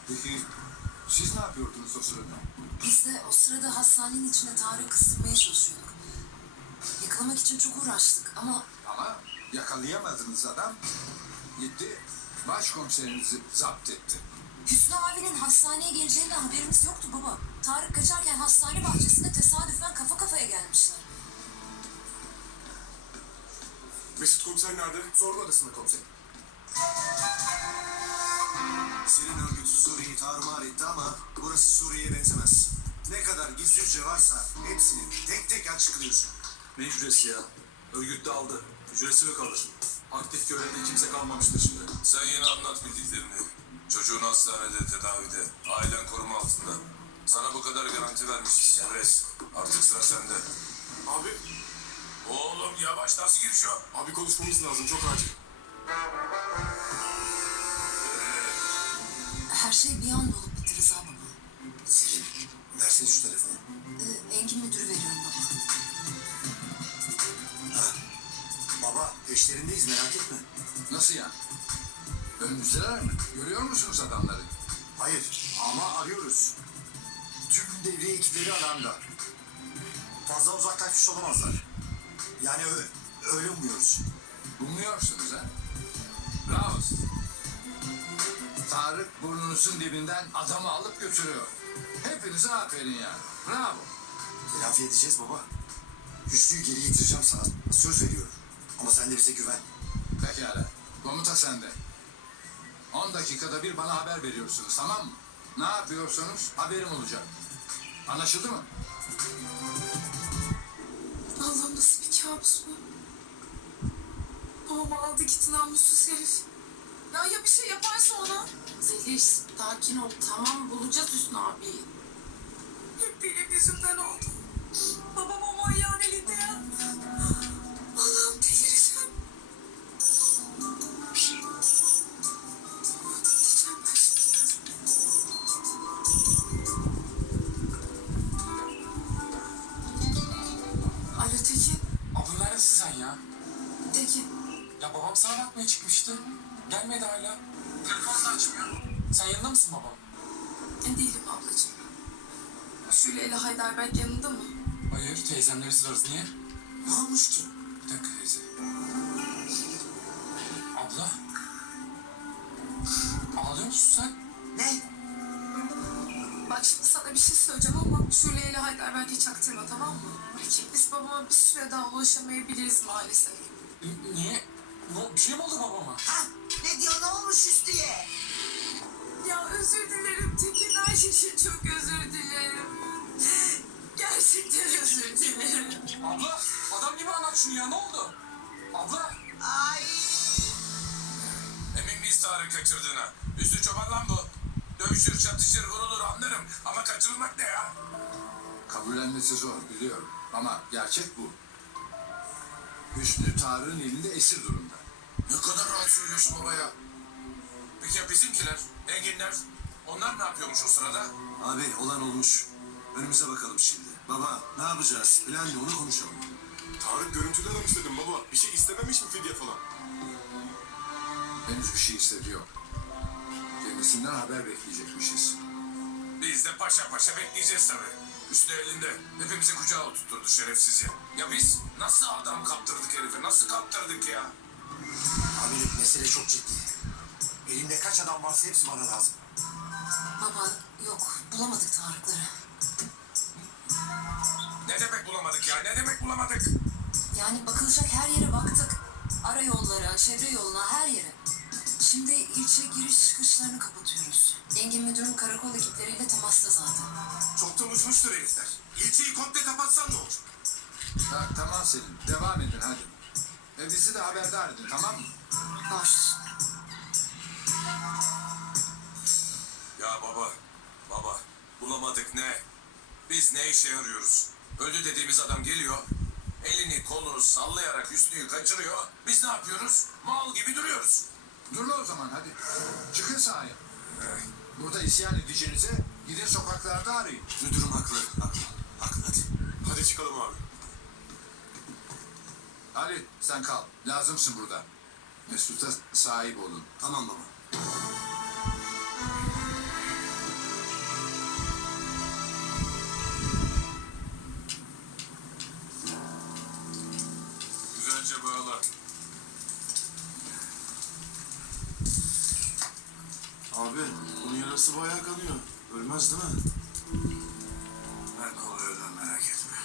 Peki siz ne yapıyordunuz o sırada? Biz de o sırada hastanenin içine Tarık'ı kıstırmaya çalışıyorduk. Yakalamak için çok uğraştık ama Ama yakalayamadınız adam. Gitti başkomiserinizi zapt etti. Hüsnü abinin hastaneye geleceğinden haberimiz yoktu baba. Tarık kaçarken hastane bahçesinde tesadüfen kafa kafaya gelmişler. Mesut komiser nerede? Sorgu odasında komiser. Senin örgüt Suriye'yi tarumar etti ama burası Suriye'ye benzemez. Ne kadar gizli hücre varsa hepsini tek tek açıklıyorsun. Ne hücresi ya? Örgüt dağıldı. Hücresi mi kalır? Aktif görevde kimse kalmamıştır şimdi. Sen yine anlat bildiklerini. Çocuğun hastanede, tedavide, ailen koruma altında. Sana bu kadar garanti vermişiz Emres. Artık sıra sende. Abi, Oğlum yavaş, nasıl girişiyor? abi konuşmamız lazım. Çok acil. Her şey bir anda olup bitti Rıza baba. Selin, versene şu telefonu. Engin müdürü veriyorum baba. Baba, peşlerindeyiz merak etme. Nasıl yani? Önümüzdeler mi? Görüyor musunuz adamları? Hayır ama arıyoruz. Tüm devriye ekipleri alanda. Fazla uzaklaşmış olamazlar. Yani öyle umuyoruz. Umuyorsunuz ha? Bravo size. Tarık burnunuzun dibinden adamı alıp götürüyor. Hepinize aferin yani. Bravo. Telafi edeceğiz baba. Hüsnü'yü geri getireceğim sana. Söz veriyorum. Ama sen de bize güven. Pekala. Komuta sende. 10 dakikada bir bana haber veriyorsunuz, tamam mı? Ne yapıyorsunuz? Haberim olacak. Anlaşıldı mı? Allah'ım nasıl bir kabus bu? Babamı aldı gitti namussuz herif. Ya bir şey yaparsa ona? Zeliş sakin ol, tamam bulacağız Hüsnü abiyi. Hep benim yüzümden oldu. Babam o manyağın elinde ya. Allah'ım delireceğim. Diyeceğim ben şimdi. Alo Tekin. Abla neredesin sen ya? Tekin. Ya babam sana bakmaya çıkmıştı. Gelmedi hala. Telefonu da açmıyor. Sen yanında mısın babam? Değilim ablacığım. Şule ile Heidelberg yanında mı? Hayır, teyzemleri sırarız. Niye? Ne olmuş ki? Bir dakika teyze. Abla. Ağlıyor musun sen? Ne? Bak şimdi sana bir şey söyleyeceğim ama Şule ile Heidelberg'e çaktırma, tamam mı? Peki biz babama bir süre daha ulaşamayabiliriz maalesef. Niye? Bir şey mi oldu babama? Ha? Ne diyor ne olmuş Hüsnü'ye? Ya özür dilerim Tekin, her şey için çok özür dilerim. Gerçekten özür dilerim. Abla, adam gibi anlat şunu ya. Ne oldu? Abla. Ay. Emin miyiz Tarık kaçırdığına? Üstü çoban lan bu. Dövüşür, çatışır, vurulur anlarım. Ama kaçırılmak ne ya? Kabullenmesi zor, biliyorum. Ama gerçek bu. Hüsnü Tarık'ın elinde esir durumda. Ne kadar rahat söylüyorsun baba ya. Peki ya bizimkiler, enginler? Onlar ne yapıyormuş o sırada? Abi olan olmuş. Önümüze bakalım şimdi. Baba ne yapacağız? Plan ne onu konuşalım. Tarık görüntülü aramış dedim baba. Bir şey istememiş mi fidye falan? Henüz bir şey istedi yok. Kendisinden haber bekleyecekmişiz. Biz de paşa paşa bekleyeceğiz tabii. Üstü elinde. Hepimizi kucağa oturtturdu şerefsiz ya. Ya biz nasıl adam kaptırdık herife? Nasıl kaptırdık ya? Amirim mesele çok ciddi. Elimde kaç adam varsa hepsi bana lazım. Baba yok, bulamadık Tarık'ları. Ne demek bulamadık ya? Ne demek bulamadık? Yani bakılacak her yere baktık. Ara yollara, çevre yoluna, her yere. Şimdi ilçe giriş çıkışlarını kapatıyoruz. Engin müdürün karakol ekipleriyle temasta zaten. Çoktan uçmuştur herifler. İlçeyi komple kapatsan ne olur? Ha, tamam Selim, devam edin hadi. Bizi de haberdar edin, tamam mı? Baş üstüne. Ya baba, bulamadık ne? Biz ne işe yarıyoruz? Öldü dediğimiz adam geliyor, elini kolunu sallayarak Hüsnü'yü kaçırıyor. Biz ne yapıyoruz? Mal gibi duruyoruz. Durun o zaman hadi. Çıkın sahaya. Burada isyan edeceğinize gidin sokaklarda arayın. Müdürüm haklı. Haklı hadi. Hadi çıkalım abi. Ali sen kal. Lazımsın burada. Mesut'a sahip olun. Tamam baba. Abi bunun yarası bayağı kanıyor. Ölmez değil mi? Ben kolay ölmem, merak etme.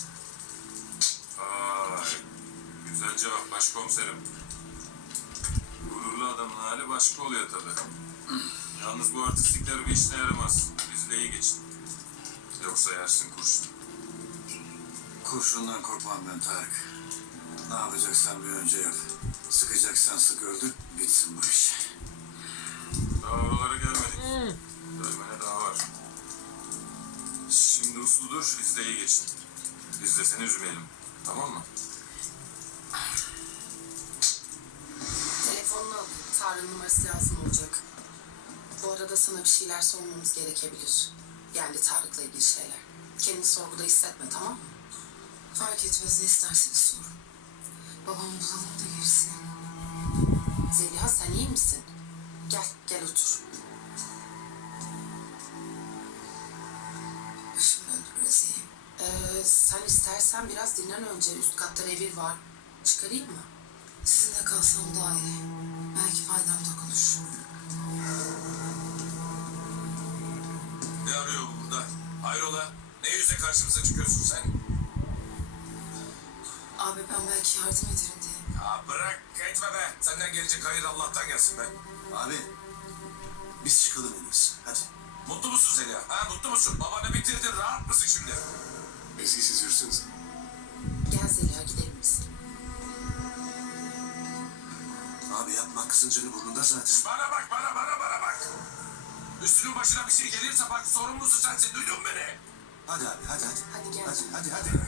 Ay, güzel cevap başkomiserim. Gururlu adamın hali başka oluyor tabii. Yalnız bu artistlikler bir işine yaramaz. Bizle iyi geçin. Yoksa yersin kurşun. Kurşundan korkmam ben Tarık. Ne yapacaksan bir önce yap. Sıkacaksan sık öldür, bitsin bu iş. Daha oralara gelmedik. Gelmene daha var. Şimdi usludur, bizle iyi geçin. Biz de seni üzmeyelim. Tamam mı? Telefonunu alayım. Tarık'ın numarası lazım olacak. Bu arada sana bir şeyler sormamız gerekebilir. Yani Tarık'la ilgili şeyler. Kendini sorguda hissetme, tamam mı? Fark etmez, ne isterseniz sorun. Babamı bulalım da gerisi. Zeliha, sen iyi misin? Gel otur. Başım döndü biraz iyiyim. Sen istersen biraz dinlen önce. Üst katta revir var. Çıkarayım mı? Sizinle kalsam daha iyi. Belki faydam dokunur. Ne arıyor bu burada? Hayrola? Ne yüzle karşımıza çıkıyorsun sen? Abi ben belki yardım ederim diye. Ya bırak, etme be. Senden gelecek hayır Allah'tan gelsin be. Abi biz çıkalım en iyisi. Hadi. Mutlu musun Zeliha? Ha, mutlu musun? Babanı bitirdin, rahat mısın şimdi? Ezgi siz yürüsünüz. Gel Zeliha, gidelim biz. Abi yapma, kızın canı burnunda zaten. Bana bak, bana bak. Üstünün başına bir şey gelirse bak, sorumlusu sensin, duydun beni. Hadi abi hadi. Hadi gel. Hadi.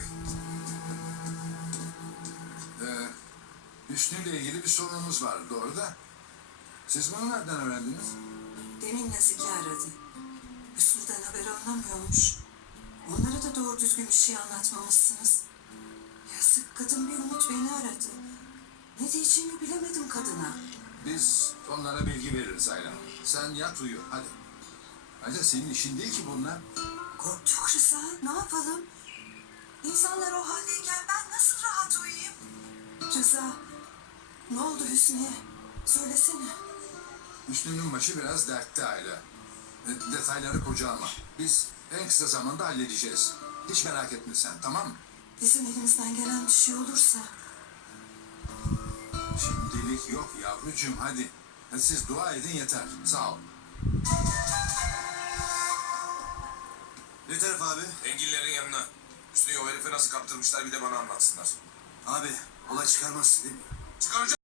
Hüsnü ile ilgili bir sorunumuz var, doğru da. Siz bunu nereden öğrendiniz? Demin Nazike aradı. Hüsnü'den haber alınamıyormuş. Onlara da doğru düzgün bir şey anlatmamışsınız. Yazık, kadın bir umut beni aradı. Ne diyeceğimi bilemedim kadına. Biz onlara bilgi veririz Ayla. Sen yat uyu, hadi. Ayrıca senin işin değil ki bunlar. Korktuk Rıza, ne yapalım? İnsanlar o haldeyken ben nasıl rahat uyuyayım? Rıza, ne oldu Hüsnü'ye? Söylesene. Hüsnü'nün başı biraz dertte Ayla. Detayları kurcalama. Biz en kısa zamanda halledeceğiz. Hiç merak etme sen, tamam mı? Bizim elimizden gelen bir şey olursa. Şimdilik yok yavrucuğum, hadi. Hadi siz dua edin yeter. Sağ ol. Ne taraf abi? Enginlerin yanına. Hüsnü'yü o herife nasıl kaptırmışlar bir de bana anlatsınlar. Abi olay çıkarmazsın değil mi? Çıkaracağım.